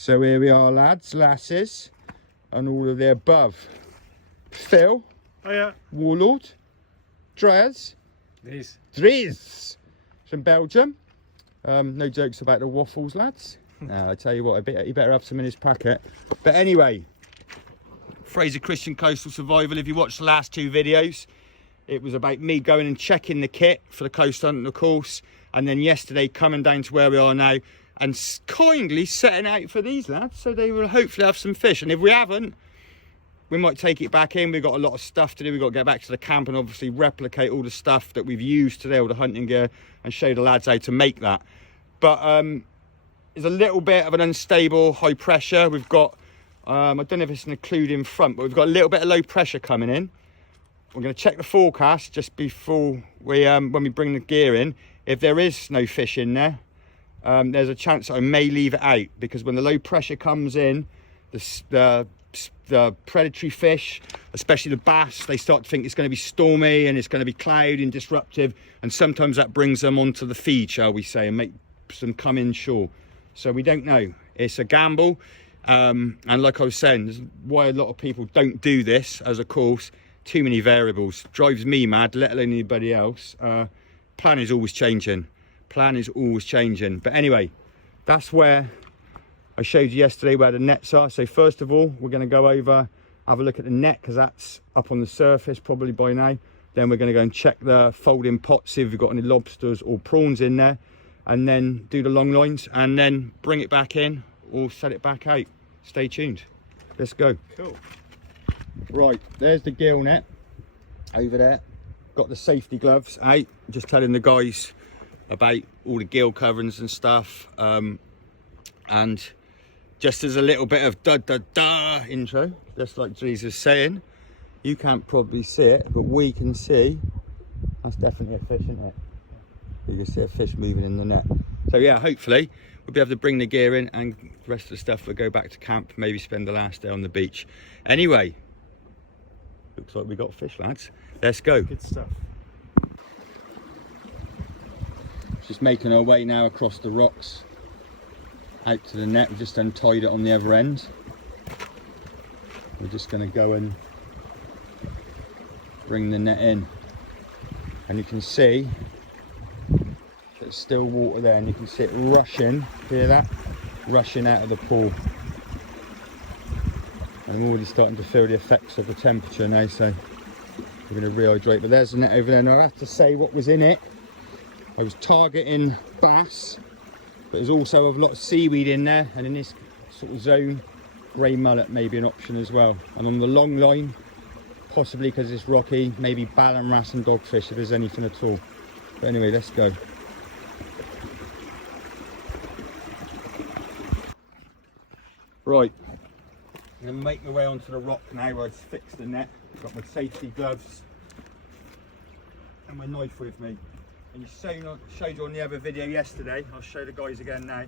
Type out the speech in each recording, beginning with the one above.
So here we are, lads, lasses, and all of the above. Phil. Oh yeah. Warlord. Dries. Dries. From Belgium. No jokes about the waffles, lads. I tell you what, he better have some in his packet. But anyway, Fraser Christian Coastal Survival. If you watched the last two videos, it was about me going and checking the kit for the coast hunting course, and then yesterday coming down to where we are now and kindly setting out for these lads, so they will hopefully have some fish. And if we haven't, we might take it back in. We've got a lot of stuff to do. We've got to get back to the camp and obviously replicate all the stuff that we've used today, all the hunting gear, and show the lads how to make that. But there's a little bit of an unstable high pressure. We've got, I don't know if it's including front, but we've got a little bit of low pressure coming in. We're going to check the forecast just before we, when we bring the gear in. If there is no fish in there, there's a chance that I may leave it out, because when the low pressure comes in, the predatory fish, especially the bass, they start to think it's going to be stormy and it's going to be cloudy and disruptive, and sometimes that brings them onto the feed, shall we say, and makes them come inshore. So we don't know. It's a gamble, and like I was saying, this is why a lot of people don't do this as a course. Too many variables. Drives me mad, let alone anybody else. Plan is always changing. But anyway, that's where I showed you yesterday where the nets are. So first of all, we're going to go over, have a look at the net, because that's up on the surface probably by now. Then we're going to go and check the folding pot, see if we've got any lobsters or prawns in there, and then do the long lines, and then bring it back in or set it back out. Stay tuned. Let's go. Cool. Right, there's the gill net over there. Got the safety gloves out. Just telling the guys about all the gill coverings and stuff. And just as a little bit of da-da-da intro, just like Dries was saying, you can't probably see it, but we can see that's definitely a fish, isn't it? You can see a fish moving in the net. So yeah, hopefully we'll be able to bring the gear in, and the rest of the stuff will go back to camp, maybe spend the last day on the beach. Anyway, looks like we got fish, lads. Let's go. Good stuff. Just making our way now across the rocks out to the net. We've just untied it on the other end. We're just going to go and bring the net in, and you can see there's still water there, and you can see it rushing. Hear that? Rushing out of the pool. I'm already starting to feel the effects of the temperature now, so we're going to rehydrate. But there's the net over there, and I have to say what was in it. I was targeting bass, but there's also a lot of seaweed in there, and in this sort of zone, grey mullet may be an option as well. And on the long line, possibly because it's rocky, maybe ballan wrasse and dogfish if there's anything at all. But anyway, let's go. Right, I'm going to make my way onto the rock now where I've fixed the net. Got my safety gloves and my knife with me. And you showed you on the other video yesterday, I'll show the guys again now,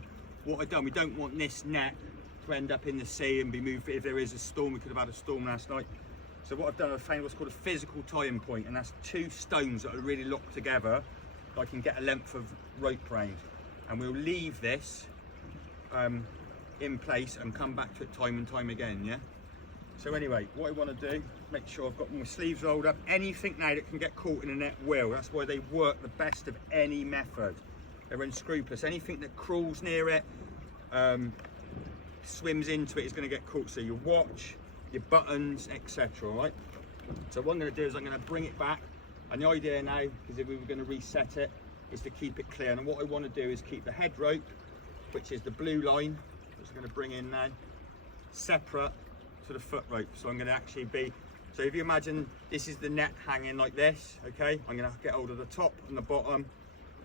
what I've done. We don't want this net to end up in the sea and be moved. If there is a storm, we could have had a storm last night. So what I've done, I've found what's called a physical tying point, and that's two stones that are really locked together. I can get a length of rope round, and we'll leave this in place and come back to it time and time again, yeah? So anyway, what I want to do, make sure I've got my sleeves rolled up. Anything now that can get caught in a net will. That's why they work the best of any method. They're unscrupulous. Anything that crawls near it, swims into it, is going to get caught. So your watch, your buttons, etc. All right. So what I'm going to do is I'm going to bring it back, and the idea now, because if we were going to reset it, is to keep it clear. And what I want to do is keep the head rope, which is the blue line, which I'm going to bring in now, separate to the foot rope. So I'm going to actually be, so if you imagine this is the net hanging like this, okay, I'm going to get hold of the top and the bottom,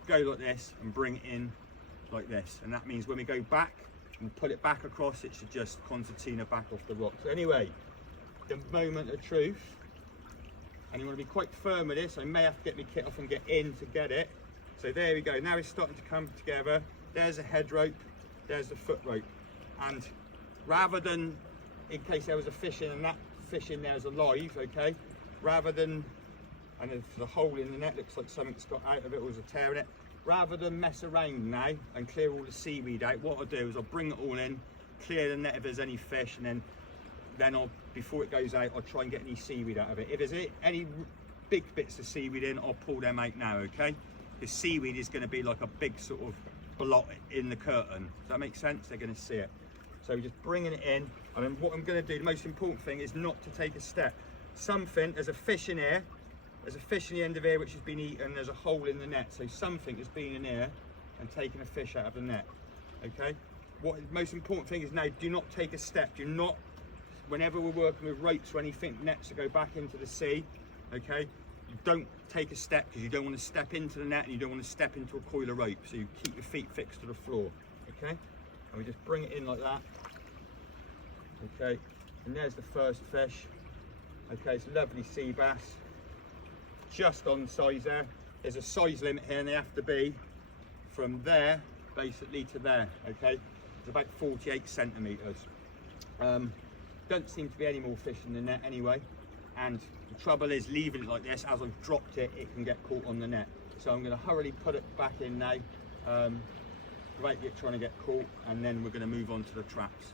go like this and bring it in like this, and that means when we go back and put it back across, it should just concertina back off the rock. So anyway, the moment of truth, and you want to be quite firm with this. I may have to get my kit off and get in to get it. So there we go, now it's starting to come together. There's a head rope, there's the foot rope, and rather than, in case there was a fish in and that fish in there is alive, okay, rather than, and if the hole in the net looks like something's got out of it or there's a tear in it, rather than mess around now and clear all the seaweed out, what I'll do is I'll bring it all in, clear the net if there's any fish, and then I'll, before it goes out, I'll try and get any seaweed out of it. If there's any big bits of seaweed in, I'll pull them out now, okay? The seaweed is going to be like a big sort of blot in the curtain. Does that make sense? They're going to see it. So just bringing it in, and then what I'm going to do, the most important thing is not to take a step. There's a fish in here, there's a fish in the end of here which has been eaten, there's a hole in the net, so something has been in here and taken a fish out of the net, okay? What the most important thing is now, do not take a step. Do not, whenever we're working with ropes or anything, nets to go back into the sea, okay? You don't take a step, because you don't want to step into the net and you don't want to step into a coil of rope, so you keep your feet fixed to the floor, okay? And we just bring it in like that, okay? And there's the first fish, okay? It's a lovely sea bass, just on size there. There's a size limit here, and they have to be from there basically to there, okay? It's about 48 centimeters. Don't seem to be any more fish in the net anyway, and the trouble is, leaving it like this, as I've dropped it, it can get caught on the net. So I'm going to hurriedly put it back in now, without it trying to get caught, and then we're going to move on to the traps.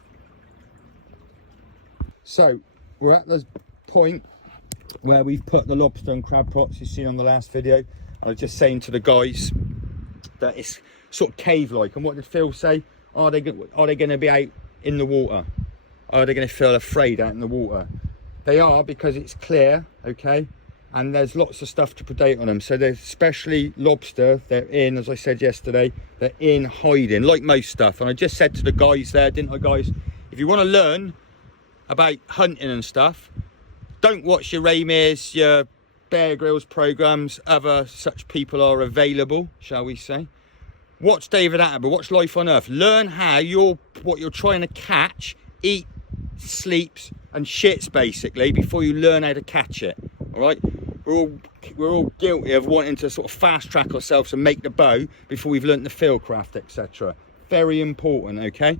So we're at the point where we've put the lobster and crab pots you've seen on the last video. I was just saying to the guys that it's sort of cave-like, and what did Phil say? Are they going to be out in the water? Are they going to feel afraid out in the water? They are, because it's clear, okay, and there's lots of stuff to predate on them. So they're, especially lobster, they're in, as I said yesterday, they're in hiding, like most stuff. And I just said to the guys there, didn't I, guys? If you want to learn about hunting and stuff, don't watch your Ray Mears, your Bear Grylls programs. Other such people are available, shall we say. Watch David Attenborough, watch Life on Earth. Learn how what you're trying to catch, eat, sleeps and shits basically, before you learn how to catch it. All right, we're all guilty of wanting to sort of fast track ourselves and make the bow before we've learnt the field craft, etc. Very important, okay?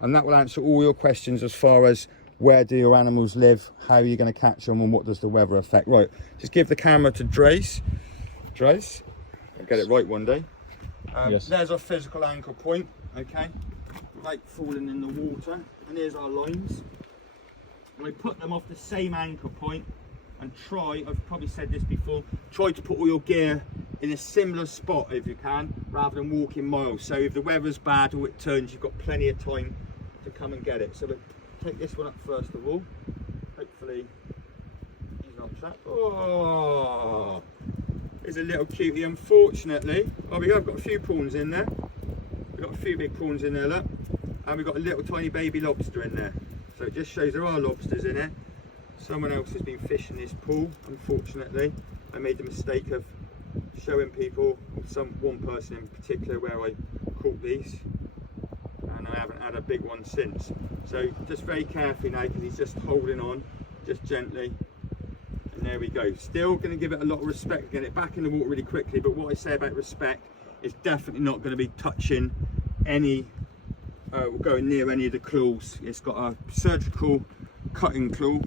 And that will answer all your questions as far as where do your animals live, how are you going to catch them, and what does the weather affect. Right, just give the camera to Drace. I'll get it right one day. Yes. There's our physical anchor point, okay, without falling in the water, and here's our lines. And I put them off the same anchor point, and I've probably said this before, try to put all your gear in a similar spot if you can, rather than walking miles. So if the weather's bad or it turns, you've got plenty of time to come and get it. So we'll take this one up first of all. Hopefully he's not trapped. Oh, there's a little cutie, unfortunately. Oh, we have got a few prawns in there. We've got a few big prawns in there, look. And we've got a little tiny baby lobster in there. So it just shows there are lobsters in it. Someone else has been fishing this pool, unfortunately. I made the mistake of showing people, one person in particular, where I caught these, and I haven't had a big one since. So just very carefully now, because he's just holding on, just gently, and there we go. Still going to give it a lot of respect, get it back in the water really quickly, but what I say about respect is definitely not going to be touching any, going near any of the claws. It's got a surgical cutting claw.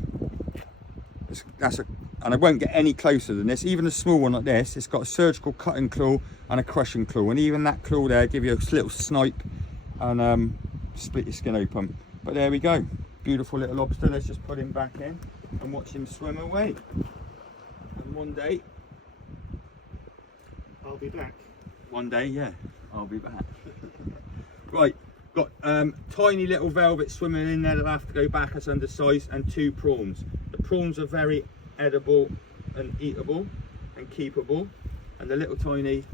And I won't get any closer than this. Even a small one like this, it's got a surgical cutting claw and a crushing claw, and even that claw there give you a little snipe and split your skin open. But there we go, beautiful little lobster. Let's just put him back in and watch him swim away, and one day I'll be back. One day, yeah, I'll be back. Right, got tiny little velvet swimming in there that have to go back, as undersized, and 2 prawns. The prawns are very edible and eatable and keepable, and the little tiny,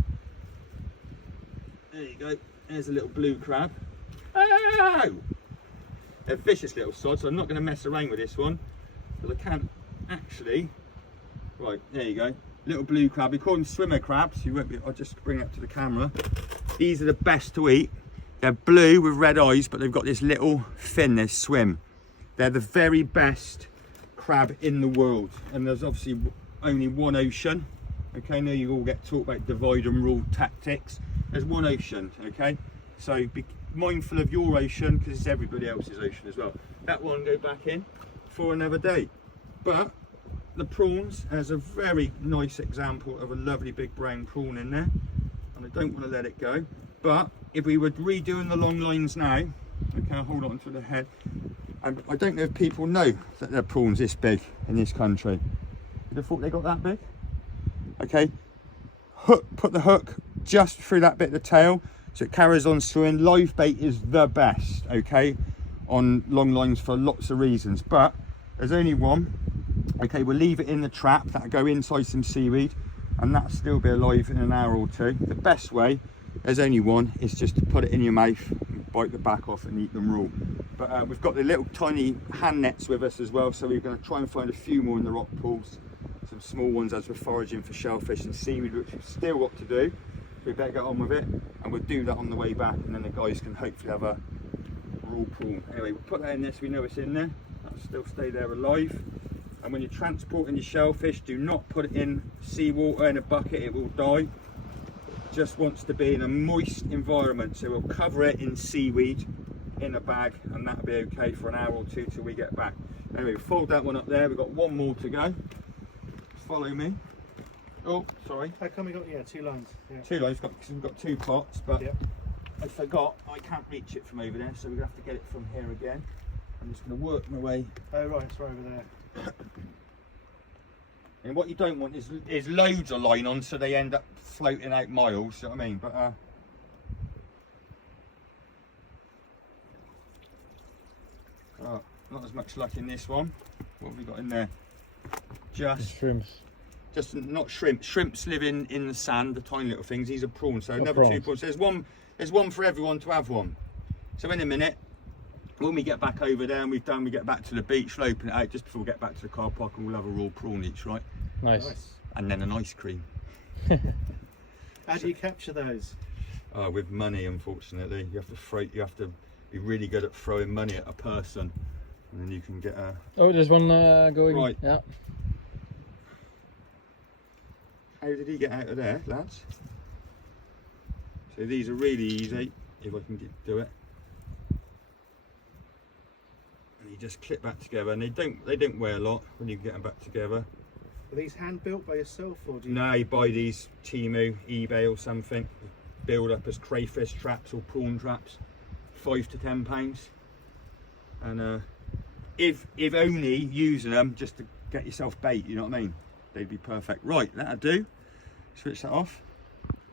there you go, there's a little blue crab. Oh! They're vicious little sods, so I'm not going to mess around with this one, because I can't actually. Right, there you go, little blue crab. We call them swimmer crabs. You won't be, I'll just bring it up to the camera. These are the best to eat. They're blue with red eyes, but they've got this little fin, they swim. They're the very best crab in the world, and there's obviously only one ocean, okay? Now you all get taught about divide and rule tactics. There's one ocean, okay? So be mindful of your ocean, because it's everybody else's ocean as well. That one go back in for another day. But the prawns, there's a very nice example of a lovely big brown prawn in there, and I don't want to let it go. But if we were redoing the long lines now, Okay, I'll hold on to the head. And I don't know if people know that there are prawns this big in this country. You'd have thought they got that big. Okay, put the hook just through that bit of the tail so it carries on swimming. Live bait is the best, okay, on long lines for lots of reasons, but there's only one. Okay, we'll leave it in the trap, that'll go inside some seaweed, and that'll still be alive in an hour or two. The best way, there's only one, is just to put it in your mouth, bite the back off and eat them raw. But we've got the little tiny hand nets with us as well, so we're going to try and find a few more in the rock pools, some small ones as we're foraging for shellfish and seaweed, which we've still got to do. We better get on with it, and we'll do that on the way back, and then the guys can hopefully have a raw prawn. Anyway, we'll put that in there so we know it's in there. That'll still stay there alive. And when you're transporting your shellfish, do not put it in seawater in a bucket, it will die. It just wants to be in a moist environment, so we'll cover it in seaweed in a bag, and that'll be okay for an hour or two till we get back. Anyway, fold that one up there, we've got one more to go. Follow me. Oh, sorry. How come we got, 2 lines? Yeah. 2 lines, because we've got 2 pots, but yep. I forgot I can't reach it from over there, so we're going to have to get it from here again. I'm just going to work my way. Oh right, it's right over there. And what you don't want is loads of line on, so they end up floating out miles, you know what I mean? But not as much luck in this one. What have we got in there? Just shrimps. Just not shrimp. Shrimps live in the sand, the tiny little things. These are prawns, so another prawns. 2 prawns. There's one for everyone to have one. So in a minute, when we get back over there and we get back to the beach, we'll open it out just before we get back to the car park, and we'll have a raw prawn each, right? Nice. And then an ice cream. How do you capture those? With money, unfortunately. You have to be really good at throwing money at a person, and then you can get a... Oh, there's one going. Right. Yeah. How did he get out of there, lads? So these are really easy, if I can do it. And you just clip back together, and they don't weigh a lot when you get them back together. Are these hand built by yourself, or do you? No, you buy these Temu, eBay or something. Build up as crayfish traps or prawn traps, £5 to £10. And if only using them just to get yourself bait, you know what I mean? They'd be perfect. Right, that'll do. Switch that off.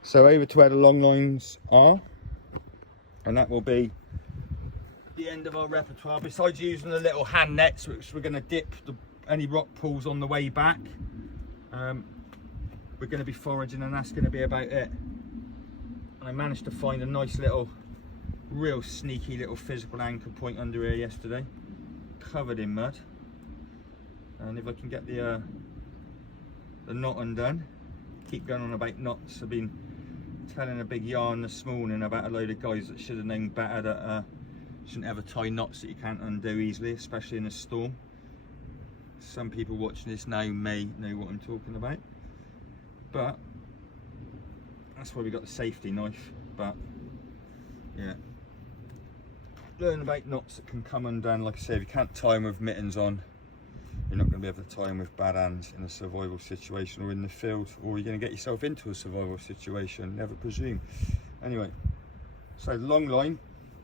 So over to where the long lines are, and that will be the end of our repertoire. Besides using the little hand nets, which we're going to dip any rock pools on the way back, we're going to be foraging, and that's going to be about it. And I managed to find a nice little, real sneaky little physical anchor point under here yesterday, covered in mud. And if I can get the knot undone. Keep going on about knots. I've been telling a big yarn this morning about a load of guys that should have known better, that shouldn't ever tie knots that you can't undo easily, especially in a storm. Some people watching this now may know what I'm talking about, but that's why we got the safety knife. But yeah, learn about knots that can come undone. Like I say, if you can't tie them with mittens on, you're not going to be able to tie them with bad hands in a survival situation or in the field, or you're going to get yourself into a survival situation, never presume. Anyway, so the long line,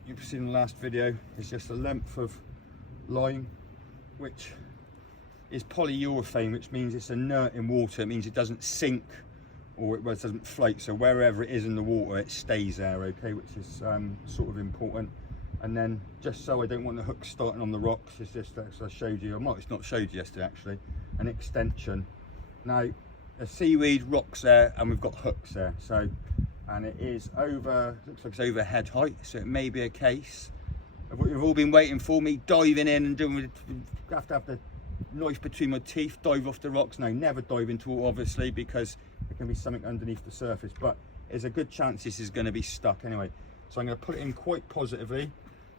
you've seen in the last video, is just a length of line which is polyurethane, which means it's inert in water. It means it doesn't sink, or it doesn't float, so wherever it is in the water it stays there, okay, which is sort of important. And then, just so I don't want the hook starting on the rocks, it's just, as I showed you, I might have not showed you yesterday actually, an extension. Now, the seaweed rocks there, and we've got hooks there, so, and it is over, looks like it's over head height, so it may be a case of what you've all been waiting for, me diving in and doing, I have to have the knife between my teeth, dive off the rocks. No, never dive into it obviously, because there can be something underneath the surface, but there's a good chance this is going to be stuck anyway. So I'm going to put it in quite positively.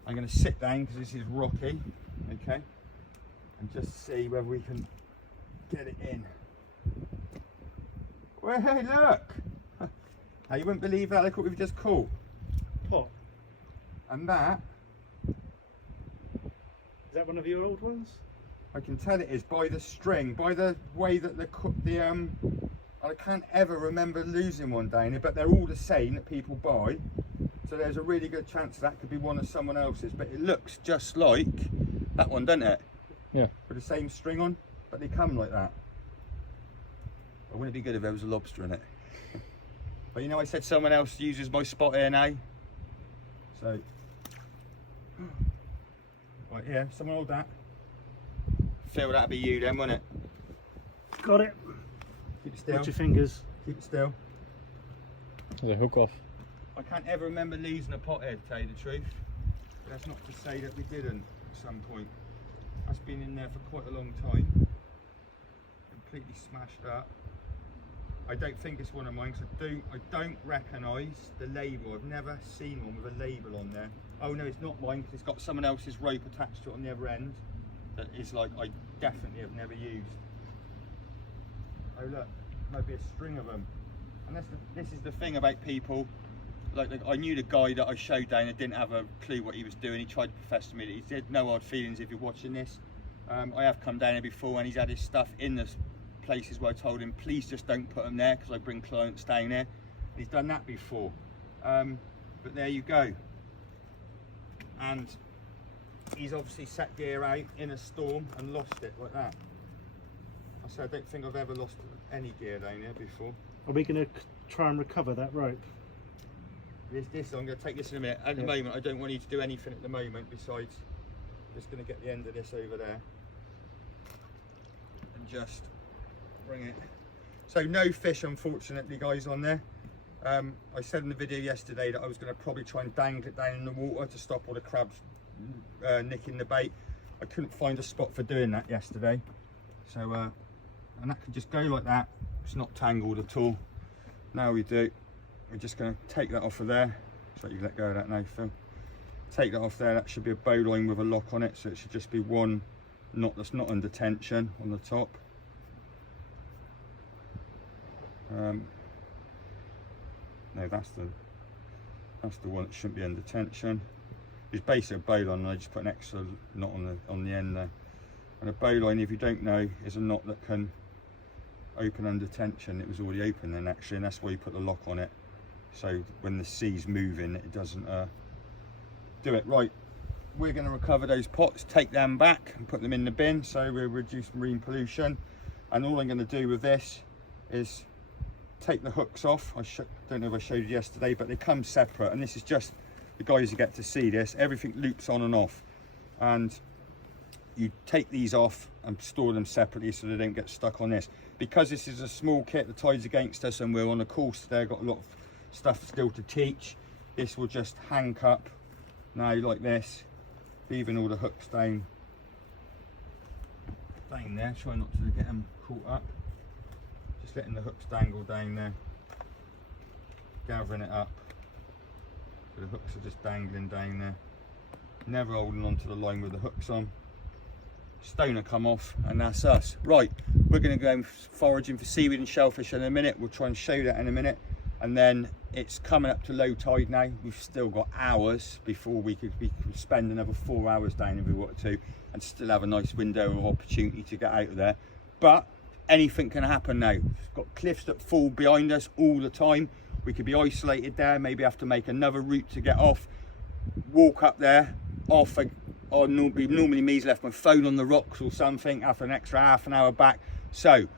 I'm going to sit down because this is rocky, okay, and just see whether we can get it in. Well, hey, look! Now, you wouldn't believe that, look what we've just caught. What? And that... Is that one of your old ones? I can tell it is by the string, by the way that I can't ever remember losing one down here, but they're all the same that people buy. So there's a really good chance that could be one of someone else's, but it looks just like that one, doesn't it? Yeah. With the same string on, but they come like that. But wouldn't it be good if there was a lobster in it? But you know, I said someone else uses my spot here now. So, right, yeah, someone hold that. Phil, that'd be you then, wouldn't it? Got it. Keep it still. Watch your fingers. Keep it still. There's a hook off. I can't ever remember losing a pothead, to tell you the truth. But that's not to say that we didn't at some point. That's been in there for quite a long time. Completely smashed up. I don't think it's one of mine because I don't recognise the label. I've never seen one with a label on there. Oh no, it's not mine because it's got someone else's rope attached to it on the other end. That is like, I definitely have never used. Oh look, might be a string of them. And this is the thing about people. Like, I knew the guy that I showed down that didn't have a clue what he was doing. He tried to profess to me that he said no hard feelings if you're watching this. I have come down here before and he's had his stuff in the places where I told him please just don't put them there because I bring clients down there. And he's done that before. But there you go. And he's obviously set gear out in a storm and lost it like that. I said I don't think I've ever lost any gear down here before. Are we going to try and recover that rope? This I'm going to take this in a minute. At the moment, I don't want you to do anything at the moment besides just going to get the end of this over there and just bring it. So no fish, unfortunately, guys, on there. I said in the video yesterday that I was going to probably try and dangle it down in the water to stop all the crabs nicking the bait. I couldn't find a spot for doing that yesterday. So, and that could just go like that. It's not tangled at all. Now we do. We're just going to take that off of there. So you let go of that now, Phil. Take that off there. That should be a bowline with a lock on it. So it should just be one knot that's not under tension on the top. No, that's the one that shouldn't be under tension. It's basically a bowline, and I just put an extra knot on the end there. And a bowline, if you don't know, is a knot that can open under tension. It was already open then actually, and that's why you put the lock on it. So when the sea's moving, it doesn't do it. Right, we're going to recover those pots, take them back and put them in the bin so we'll reduce marine pollution. And all I'm going to do with this is take the hooks off. I don't know if I showed you yesterday, but they come separate, and this is just the guys who get to see this. Everything loops on and off, and you take these off and store them separately so they don't get stuck on this. Because this is a small kit, the tide's against us and we're on a course today, got a lot of stuff still to teach. This will just hang up now like this, leaving all the hooks down there. Try not to get them caught up. Just letting the hooks dangle down there, gathering it up. So the hooks are just dangling down there, never holding onto the line with the hooks on. Stone will come off, and that's us. Right, we're going to go foraging for seaweed and shellfish in a minute. We'll try and show that in a minute. And then it's coming up to low tide now. We've still got hours before we could spend another 4 hours down if we wanted to, and still have a nice window of opportunity to get out of there. But anything can happen now. We've got cliffs that fall behind us all the time. We could be isolated there, maybe have to make another route to get off, walk up there, off. Normally me's left my phone on the rocks or something after an extra half an hour back. So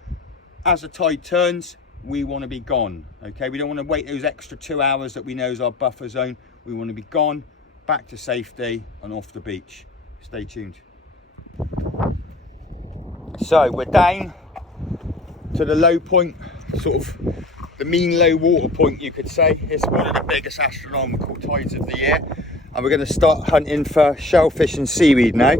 as the tide turns, we want to be gone. Okay, we don't want to wait those extra 2 hours that we know is our buffer zone. We want to be gone, back to safety and off the beach. Stay tuned. So we're down to the low point, sort of the mean low water point, you could say. It's one of the biggest astronomical tides of the year, and we're going to start hunting for shellfish and seaweed now.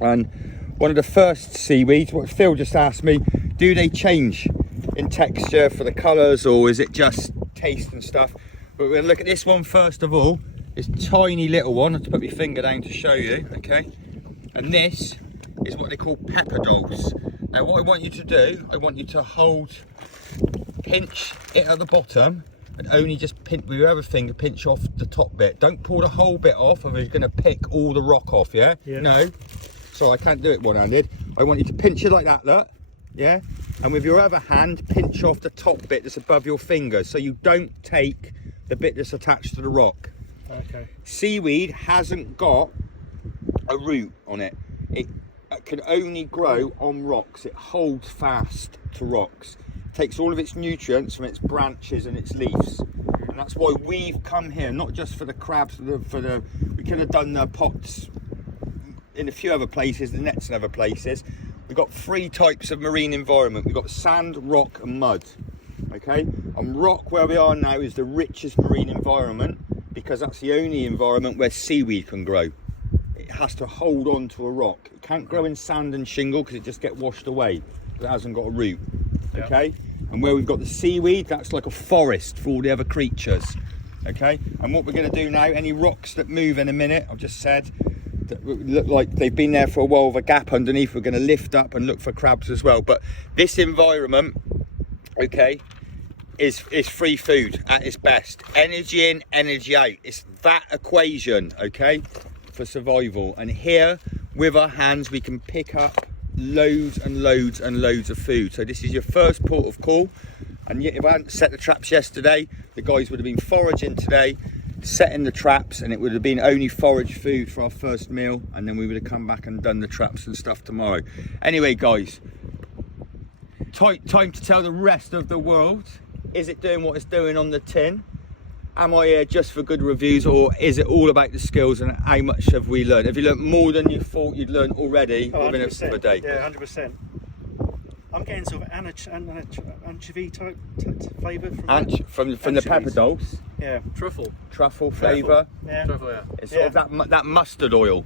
And one of the first seaweeds, what Phil just asked me, do they change in texture for the colours, or is it just taste and stuff? But we're going to look at this one first of all. This tiny little one. I have to put my finger down to show you, okay? And this is what they call pepper dolls. Now what I want you to do, I want you to pinch it at the bottom, and only just pinch with your other finger, pinch off the top bit. Don't pull the whole bit off, or you're going to pick all the rock off, yeah? No, sorry, I can't do it one-handed. I want you to pinch it like that, look, yeah? And with your other hand, pinch off the top bit that's above your finger, so you don't take the bit that's attached to the rock. Okay. Seaweed hasn't got a root on it. It can only grow on rocks. It holds fast to rocks. Takes all of its nutrients from its branches and its leaves. And that's why we've come here, not just for the crabs, we could have done the pots in a few other places, the nets in other places. We've got 3 types of marine environment. We've got sand, rock and mud. Okay, and rock where we are now is the richest marine environment because that's the only environment where seaweed can grow. It has to hold on to a rock. It can't grow in sand and shingle because it just gets washed away. It hasn't got a root. Okay, and where we've got the seaweed, that's like a forest for all the other creatures. Okay, and what we're going to do now, any rocks that move in a minute, I've just said, that look like they've been there for a while with a gap underneath, we're going to lift up and look for crabs as well. But this environment, okay, is free food at its best. Energy in, energy out. It's that equation, okay, for survival. And here, with our hands, we can pick up loads and loads and loads of food. So this is your first port of call. And yet, if I hadn't set the traps yesterday, the guys would have been foraging today, setting the traps, and it would have been only forage food for our first meal. And then we would have come back and done the traps and stuff tomorrow. Anyway, guys, time to tell the rest of the world. Is it doing what it's doing on the tin? Am I here just for good reviews, or is it all about the skills and how much have we learned? Have you learned more than you thought you'd learned already within a day? Yeah, 100%. I'm getting sort of anchovy type flavour from the pepper dolls. Yeah. Truffle flavour. Yeah. Truffle, yeah. It's sort of that mustard oil.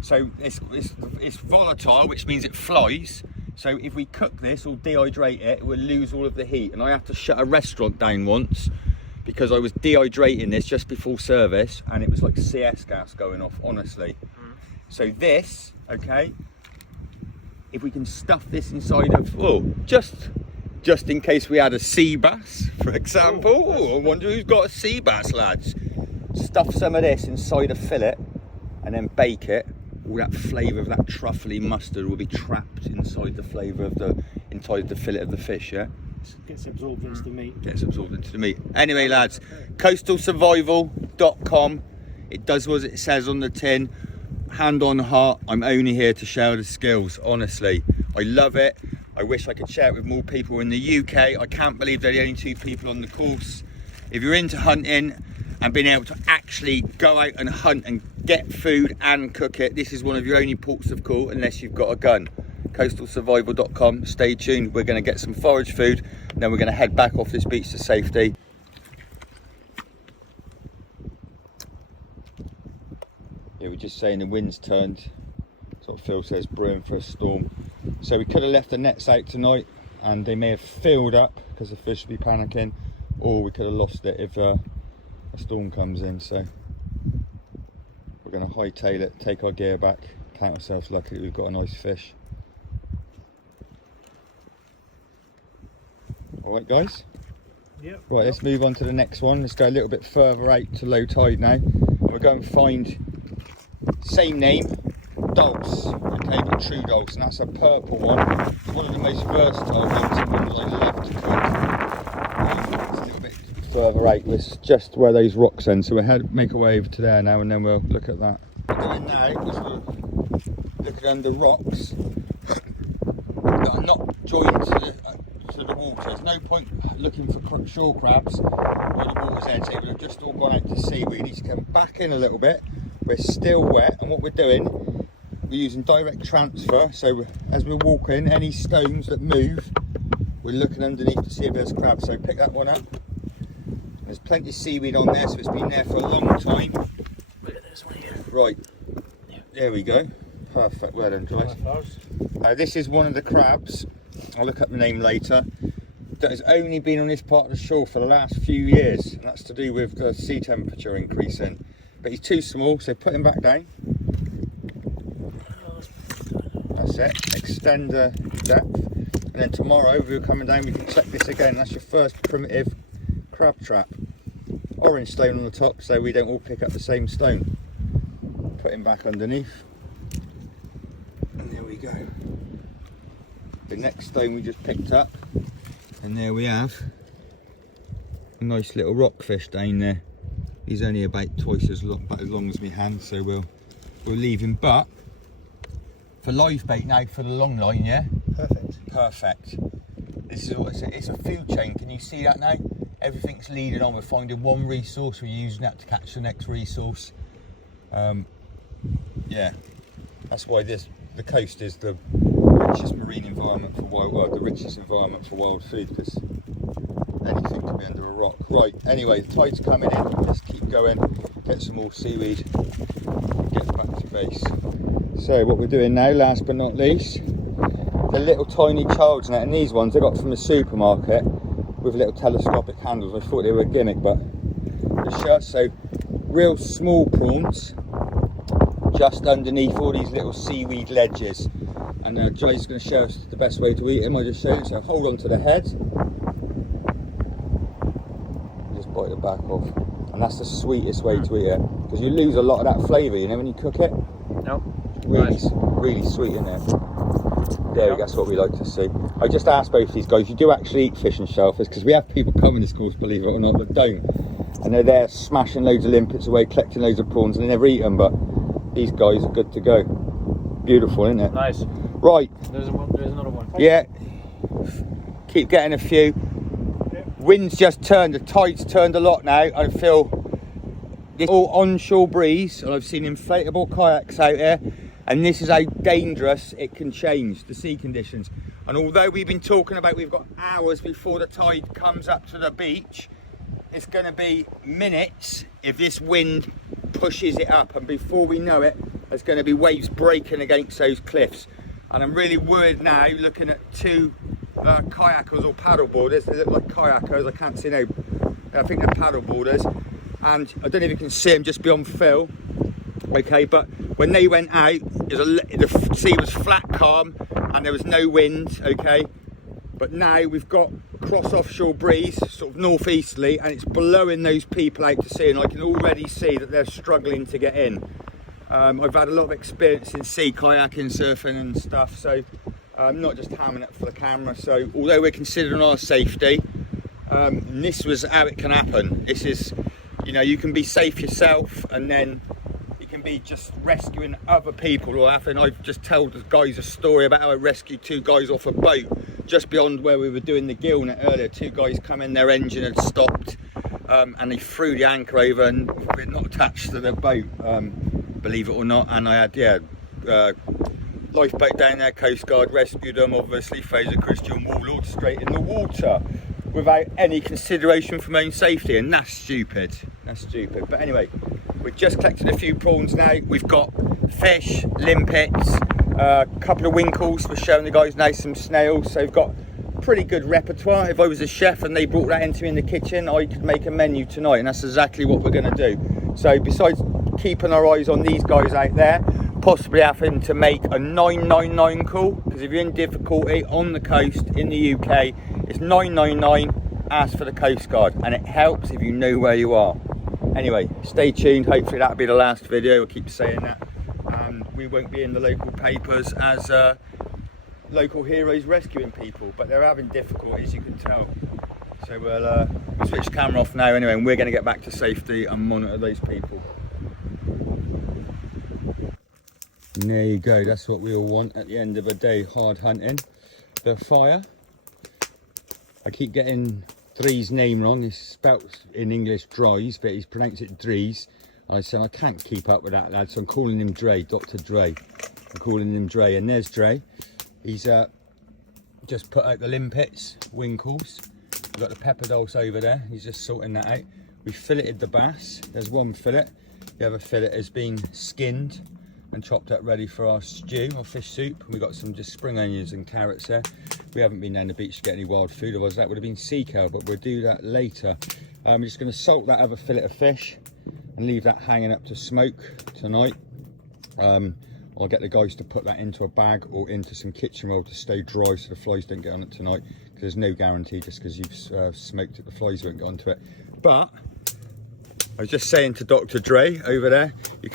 So it's volatile, which means it flies. So if we cook this or dehydrate it, it will lose all of the heat. And I had to shut a restaurant down once because I was dehydrating this just before service, and it was like CS gas going off, honestly. So this, okay, if we can stuff this inside of, just in case we had a sea bass, for example. I wonder who's got a sea bass, lads. Stuff some of this inside a fillet and then bake it. All that flavour of that truffly mustard will be trapped inside the flavour of inside the fillet of the fish, yeah? Gets absorbed into the meat. Gets absorbed into the meat. Anyway, lads, coastalsurvival.com. It does what it says on the tin. Hand on heart, I'm only here to share the skills, honestly. I love it. I wish I could share it with more people in the UK. I can't believe they're the only 2 people on the course. If you're into hunting and being able to actually go out and hunt and get food and cook it, this is one of your only ports of call unless you've got a gun. Coastalsurvival.com. Stay tuned. We're going to get some forage food, and then we're going to head back off this beach to safety. Yeah, we're just saying the wind's turned. That's what Phil says, brewing for a storm. So we could have left the nets out tonight and they may have filled up because the fish would be panicking, or we could have lost it if a storm comes in. So we're going to hightail it, take our gear back, count ourselves lucky we've got a nice fish. Alright guys, Yep. right, let's move on to the next one. Let's go a little bit further out to low tide now. We're going to find, same name, dulse, okay, but true dulse, and that's a purple one. It's one of the most versatile ones, and ones I love to cook. It's a little bit further out, it's just where those rocks end, so we'll make our way over to there now, and then we'll look at that. What we're doing now is we're looking under rocks that are not joined to the water. There's no point looking for shore crabs where the water's there, so we've just all gone out to sea. We need to come back in a little bit. We're still wet, and what we're doing, we're using direct transfer. So as we're walking, any stones that move, we're looking underneath to see if there's crabs. So pick that one up. There's plenty of seaweed on there, so it's been there for a long time. Look at this one here. Right, there we go. Perfect, well done, Joyce. This is one of the crabs, I'll look up the name later, that has only been on this part of the shore for the last few years, and that's to do with the sea temperature increasing. But he's too small, so put him back down. That's it, extend the depth, and then tomorrow if we're coming down we can check this again. That's your first primitive crab trap. Orange stone on the top so we don't all pick up the same stone. Put him back underneath, and there we go. The next stone we just picked up, and there we have a nice little rockfish down there. He's only about twice as long, about as long as my hand, so we'll leave him. But for live bait now, for the long line, yeah. Perfect. This is what it's a food chain. Can you see that now? Everything's leading on. We're finding one resource, we're using that to catch the next resource. Yeah, that's why the coast is the richest marine environment for the richest environment for wild food, because anything can be under a rock. Right, anyway, the tide's coming in. Let's keep going, get some more seaweed, get back to base. So what we're doing now, last but not least, the little tiny child's net, and these ones I got from the supermarket with little telescopic handles. I thought they were a gimmick, but they're shut. So real small prawns just underneath all these little seaweed ledges, and Jay's going to show us the best way to eat them. I just showed it. So hold on to the head, just bite the back off, and that's the sweetest way to eat it, because you lose a lot of that flavour, you know, when you cook it. Nope. Really, Nice. really sweet in there. There, yep. That's what we like to see. I just asked both these guys, you do actually eat fish and shellfish? Because we have people coming this course, believe it or not, that don't. And they're there smashing loads of limpets away, collecting loads of prawns, and they never eat them, but these guys are good to go. Beautiful, isn't it? Nice. Right. There's another one. Yeah. Keep getting a few. Wind's just turned, the tide's turned a lot now. I feel this all onshore breeze, and I've seen inflatable kayaks out here, and this is how dangerous it can change, the sea conditions. And although we've been talking about we've got hours before the tide comes up to the beach, it's going to be minutes if this wind pushes it up, and before we know it, there's going to be waves breaking against those cliffs. And I'm really worried now, looking at two kayakers or paddleboarders. They look like kayakers, I can't see now, I think they're paddleboarders, and I don't know if you can see them just beyond Phil. Okay, but when they went out, the sea was flat calm and there was no wind, okay? But now we've got cross offshore breeze, sort of northeasterly, and it's blowing those people out to sea, and I can already see that they're struggling to get in. I've had a lot of experience in sea kayaking, surfing and stuff, so I'm not just hamming it for the camera. So although we're considering our safety, this was how it can happen. This is, you know, you can be safe yourself, and then you can be just rescuing other people or having. I've just told the guys a story about how I rescued two guys off a boat just beyond where we were doing the gill net earlier. Two guys come in, their engine had stopped, and they threw the anchor over, and we're not attached to the boat, believe it or not. And I had, lifeboat down there, Coast Guard, rescued them, obviously, Fraser Christian Warlord, straight in the water without any consideration for my own safety, and that's stupid. That's stupid. But anyway, we've just collected a few prawns now. We've got fish, limpets, a couple of winkles. We're showing the guys now some snails, so we've got pretty good repertoire. If I was a chef and they brought that into me in the kitchen, I could make a menu tonight, and that's exactly what we're going to do. So besides keeping our eyes on these guys out there, possibly having to make a 999 call, because if you're in difficulty on the coast in the UK, it's 999, ask for the Coast Guard, and it helps if you know where you are. Anyway, stay tuned. Hopefully that'll be the last video. I'll keep saying that. We won't be in the local papers as local heroes rescuing people, but they're having difficulties, you can tell. So we'll switch the camera off now anyway, and we're going to get back to safety and monitor those people. And there you go, that's what we all want at the end of a day hard hunting. The fire. I keep getting Dre's name wrong. It's spelt in English Dries, but he's pronounced it Drees. I said I can't keep up with that lad, so I'm calling him Dre, Dr. Dre. I'm calling him Dre, and there's Dre. He's just put out the limpets, winkles. We've got the pepper dulse over there. He's just sorting that out. We filleted the bass. There's one fillet. The other fillet has been skinned and chopped up ready for our stew, our fish soup. We've got some just spring onions and carrots there. We haven't been down the beach to get any wild food, otherwise that would have been sea cow, but we'll do that later. I'm just going to salt that other fillet of fish and leave that hanging up to smoke tonight. I'll get the guys to put that into a bag or into some kitchen roll to stay dry so the flies don't get on it tonight, because there's no guarantee just because you've smoked it, the flies won't get onto it. But I was just saying to Dr. Dre over there, you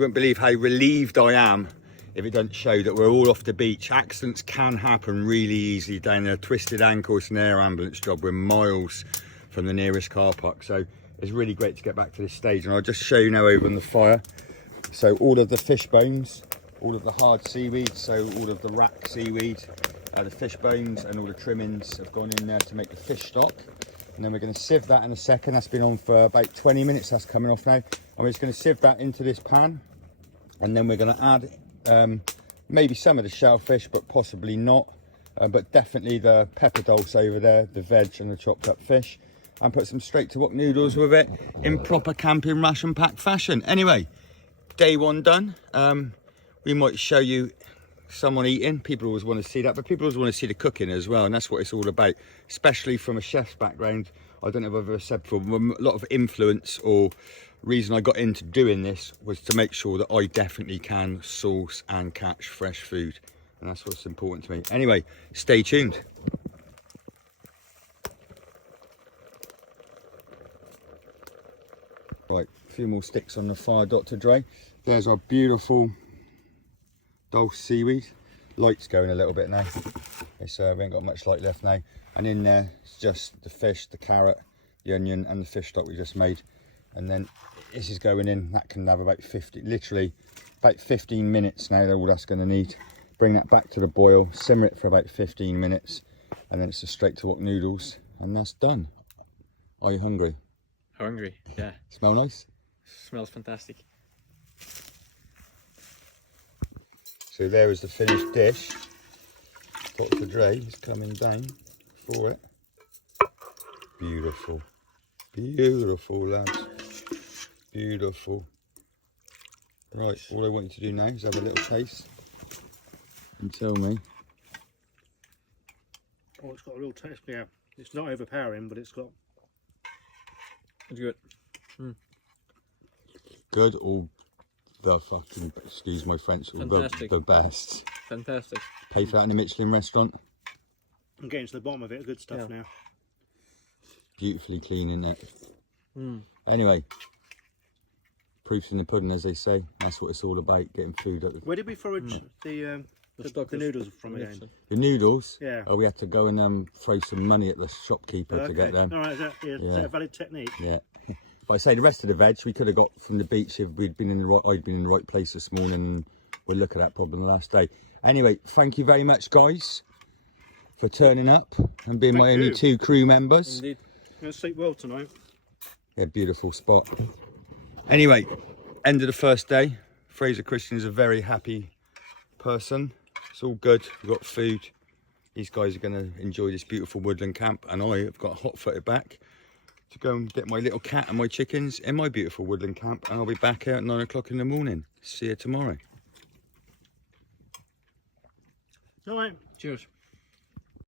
won't believe how relieved I am if it doesn't show that we're all off the beach. Accidents can happen really easily down there. Twisted ankle, it's an air ambulance job. We're miles from the nearest car park. So it's really great to get back to this stage, and I'll just show you now over on the fire. So all of the fish bones, all of the hard seaweed, so all of the rack seaweed, the fish bones and all the trimmings have gone in there to make the fish stock. And then we're going to sieve that in a second. That's been on for about 20 minutes. That's coming off now. And we're just going to sieve that into this pan. And then we're going to add maybe some of the shellfish, but possibly not. But definitely the pepper dulse over there, the veg and the chopped up fish. And put some straight to wok noodles with it in proper camping ration pack fashion. Anyway, day one done. We might show you someone eating. People always want to see that, but people always want to see the cooking as well, and that's what it's all about, especially from a chef's background. I don't know if I've ever said before, a lot of influence or reason I got into doing this was to make sure that I definitely can source and catch fresh food, and that's what's important to me. Anyway, stay tuned. Right, a few more sticks on the fire, Dr. Dre. There's our beautiful dulse seaweed. Light's going a little bit now. It's we ain't got much light left now. And in there, it's just the fish, the carrot, the onion, and the fish stock we just made. And then this is going in. That can have about 15 minutes now. All that's going to need. Bring that back to the boil, simmer it for about 15 minutes, and then it's just straight to wok noodles, and that's done. Are you hungry? Hungry, yeah. Smell nice? Smells fantastic. So there is the finished dish. Dr. Dre is coming down for it. Beautiful. Beautiful, lads. Beautiful. Right, all I want you to do now is have a little taste and tell me. Oh, it's got a real taste. Yeah, it's not overpowering, but it's got. It's good. Good or the fucking, excuse my French, the best. Fantastic. Pay for that in a Michelin restaurant. I'm getting to the bottom of it. Good stuff now. Beautifully clean in it. Anyway, proof's in the pudding, as they say. That's what it's all about, getting food at the... Where did we forage the noodles from again? The noodles? Yeah. Oh, we had to go and throw some money at the shopkeeper to get them. All right, is that a valid technique? Yeah. But I say the rest of the veg we could have got from the beach if we'd been in the right, I'd been in the right place this morning, and we'll look at that problem the last day. Anyway, thank you very much, guys, for turning up and being my only 2 crew members. Indeed. You're going to sleep well tonight. Yeah, beautiful spot. Anyway, end of the first day. Fraser Christian is a very happy person. It's all good. We've got food. These guys are going to enjoy this beautiful woodland camp, and I have got hot-footed back to go and get my little cat and my chickens in my beautiful woodland camp, and I'll be back here at 9 o'clock in the morning. See you tomorrow. All right. Cheers.